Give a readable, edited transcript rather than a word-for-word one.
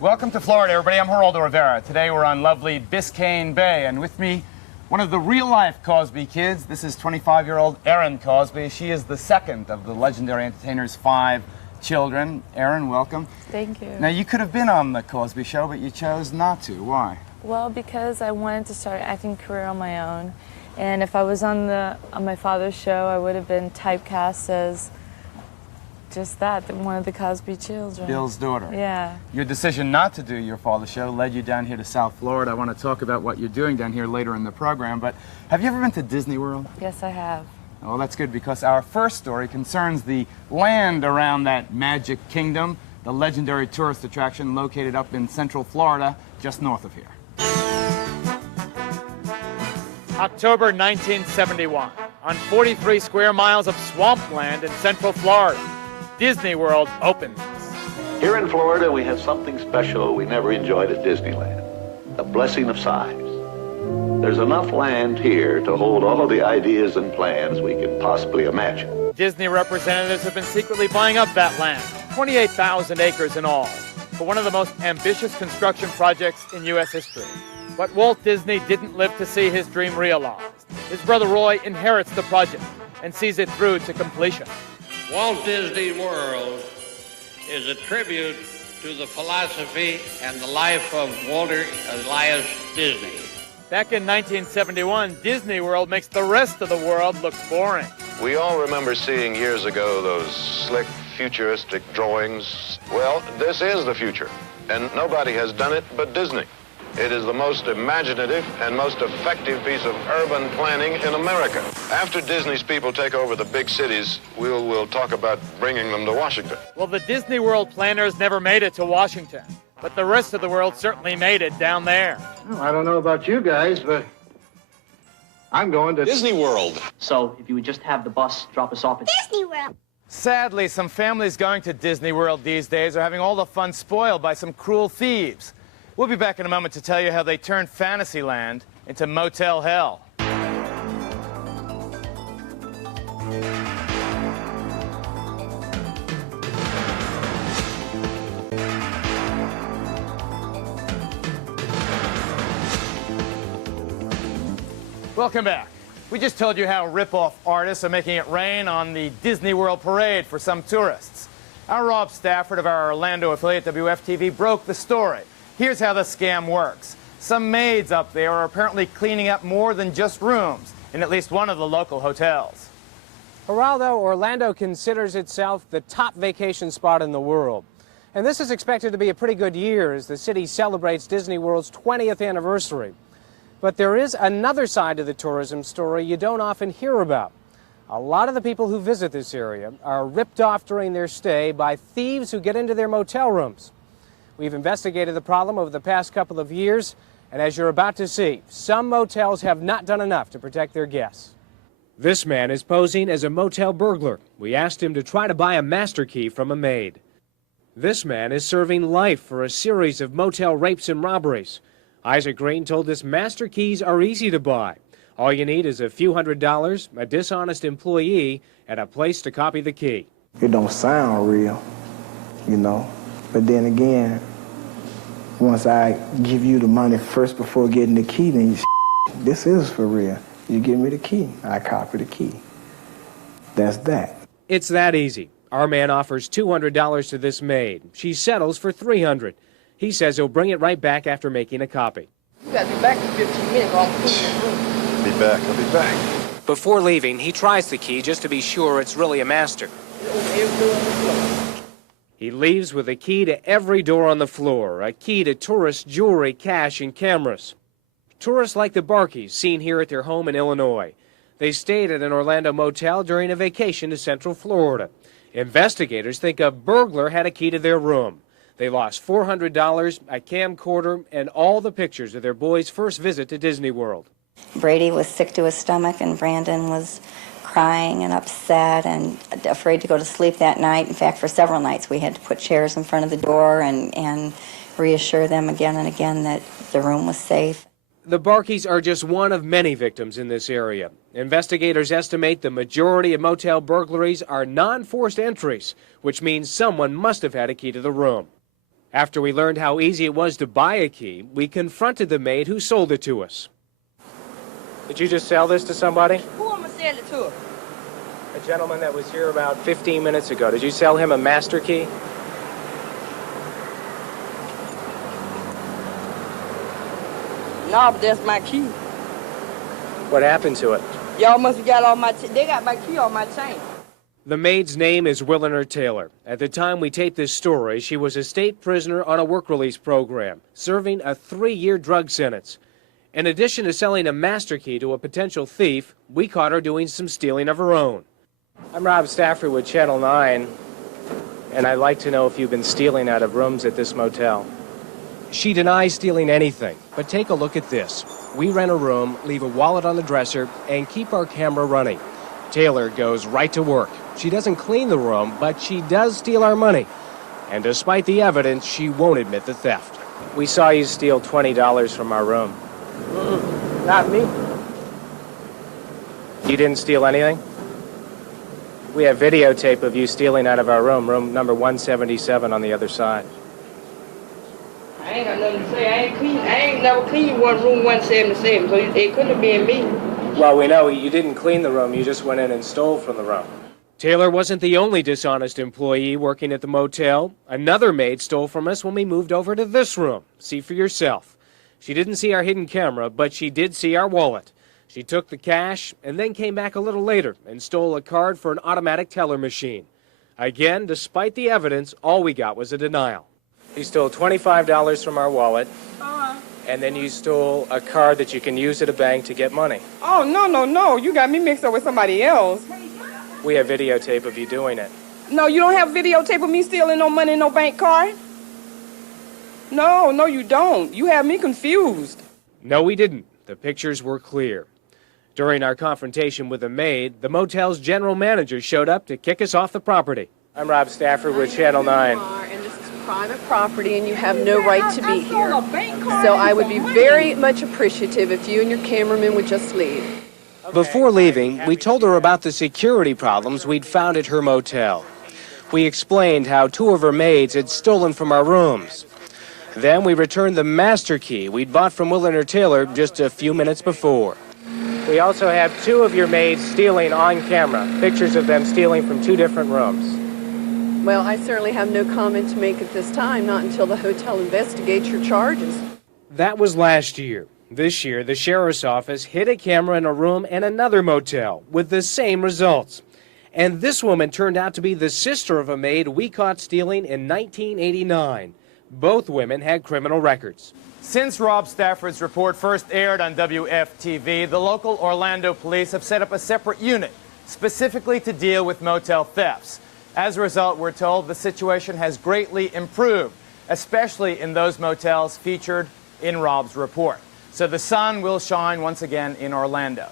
Welcome to Florida, everybody. I'm Geraldo Rivera. Today we're on lovely Biscayne Bay, and with me, one of the real-life Cosby kids. This is 25-year-old Erin Cosby. She is the second of the legendary entertainer's 5 children. Erin, welcome. Thank you. Now, you could have been on the Cosby Show, but you chose not to. Why? Well, because I wanted to start an acting career on my own, and if I was on my father's show, I would have been typecast as just that, one of the Cosby children. Bill's daughter. Yeah. Your decision not to do your father's show led you down here to South Florida. I want to talk about what you're doing down here later in the program, but have you ever been to Disney World? Yes, I have. Well, that's good, because our first story concerns the land around that magic kingdom, the legendary tourist attraction located up in Central Florida, just north of here. October 1971, on 43 square miles of swampland in Central Florida, Disney World opens. Here in Florida, we have something special we never enjoyed at Disneyland, the blessing of size. There's enough land here to hold all the ideas and plans we could possibly imagine. Disney representatives have been secretly buying up that land, 28,000 acres in all, for one of the most ambitious construction projects in U.S. history. But Walt Disney didn't live to see his dream realized. His brother Roy inherits the project and sees it through to completion. Walt Disney World is a tribute to the philosophy and the life of Walter Elias Disney. Back in 1971, Disney World makes the rest of the world look boring. We all remember seeing years ago those slick, futuristic drawings. Well, this is the future, and nobody has done it but Disney. It is the most imaginative and most effective piece of urban planning in America. After Disney's people take over the big cities, we'll talk about bringing them to Washington. Well, the Disney World planners never made it to Washington, but the rest of the world certainly made it down there. Well, I don't know about you guys, but I'm going to Disney World. So if you would just have the bus drop us off at Disney World. Sadly, some families going to Disney World these days are having all the fun spoiled by some cruel thieves. We'll be back in a moment to tell you how they turned Fantasyland into Motel Hell. Welcome back. We just told you how rip-off artists are making it rain on the Disney World parade for some tourists. Our Rob Stafford of our Orlando affiliate WFTV broke the story. Here's how the scam works. Some maids up there are apparently cleaning up more than just rooms in at least one of the local hotels. Geraldo, Orlando considers itself the top vacation spot in the world. And this is expected to be a pretty good year as the city celebrates Disney World's 20th anniversary. But there is another side to the tourism story you don't often hear about. A lot of the people who visit this area are ripped off during their stay by thieves who get into their motel rooms. We've investigated the problem over the past couple of years, and as you're about to see, some motels have not done enough to protect their guests. This man is posing as a motel burglar. We asked him to try to buy a master key from a maid. This man is serving life for a series of motel rapes and robberies. Isaac Green told us master keys are easy to buy. All you need is a few $100s, a dishonest employee, and a place to copy the key. It don't sound real, you know. But then again, once I give you the money first before getting the key, then this is for real. You give me the key, I copy the key. That's that. It's that easy. Our man offers $200 to this maid. She settles for $300. He says he'll bring it right back after making a copy. You gotta be back in 15 minutes or I'm cleaning the room. Be back, I'll be back. Before leaving, he tries the key just to be sure it's really a master. He leaves with a key to every door on the floor, a key to tourist jewelry, cash, and cameras. Tourists like the Barkeys, seen here at their home in Illinois. They stayed at an Orlando motel during a vacation to Central Florida. Investigators think a burglar had a key to their room. They lost $400, a camcorder, and all the pictures of their boy's first visit to Disney World. Brady was sick to his stomach, and Brandon was crying and upset and afraid to go to sleep that night. In fact, for several nights we had to put chairs in front of the door and reassure them again and again that the room was safe. The Barkeys are just one of many victims in this area. Investigators estimate the majority of motel burglaries are non-forced entries, which means someone must have had a key to the room. After we learned how easy it was to buy a key, we confronted the maid who sold it to us. Did you just sell this to somebody? Who am I sell it to? A gentleman that was here about 15 minutes ago. Did you sell him a master key? No, but that's my key. What happened to it? Y'all must have got all my, they got my key on my chain. The maid's name is Williner Taylor. At the time we taped this story, she was a state prisoner on a work release program, serving a 3-year drug sentence. In addition to selling a master key to a potential thief, we caught her doing some stealing of her own. I'm Rob Stafford with Channel 9, and I'd like to know if you've been stealing out of rooms at this motel. She denies stealing anything, but take a look at this. We rent a room, leave a wallet on the dresser, and keep our camera running. Taylor goes right to work. She doesn't clean the room, but she does steal our money. And despite the evidence, she won't admit the theft. We saw you steal $20 from our room. Not me. You didn't steal anything? We have videotape of you stealing out of our room, room number 177 on the other side. I ain't got nothing to say. I ain't never cleaned one room 177, so it couldn't have been me. Well, we know you didn't clean the room. You just went in and stole from the room. Taylor wasn't the only dishonest employee working at the motel. Another maid stole from us when we moved over to this room. See for yourself. She didn't see our hidden camera, but she did see our wallet. She took the cash and then came back a little later and stole a card for an automatic teller machine. Again, despite the evidence, all we got was a denial. You stole $25 from our wallet, and then you stole a card that you can use at a bank to get money. Oh, no. You got me mixed up with somebody else. We have videotape of you doing it. No, you don't have videotape of me stealing no money, no bank card? No, you don't. You have me confused. No, we didn't. The pictures were clear. During our confrontation with the maid, the motel's general manager showed up to kick us off the property. I'm Rob Stafford with Channel 9. And this is private property, and you have no right to be here. So I would be very much appreciative if you and your cameraman would just leave. Before leaving, we told her about the security problems we'd found at her motel. We explained how 2 of her maids had stolen from our rooms. Then we returned the master key we'd bought from Williner Taylor just a few minutes before. We also have 2 of your maids stealing on camera, pictures of them stealing from 2 different rooms. Well, I certainly have no comment to make at this time, not until the hotel investigates your charges. That was last year. This year, the sheriff's office hid a camera in a room in another motel with the same results. And this woman turned out to be the sister of a maid we caught stealing in 1989. Both women had criminal records. Since Rob Stafford's report first aired on WFTV, the local Orlando police have set up a separate unit specifically to deal with motel thefts. As a result, we're told the situation has greatly improved, especially in those motels featured in Rob's report. So the sun will shine once again in Orlando.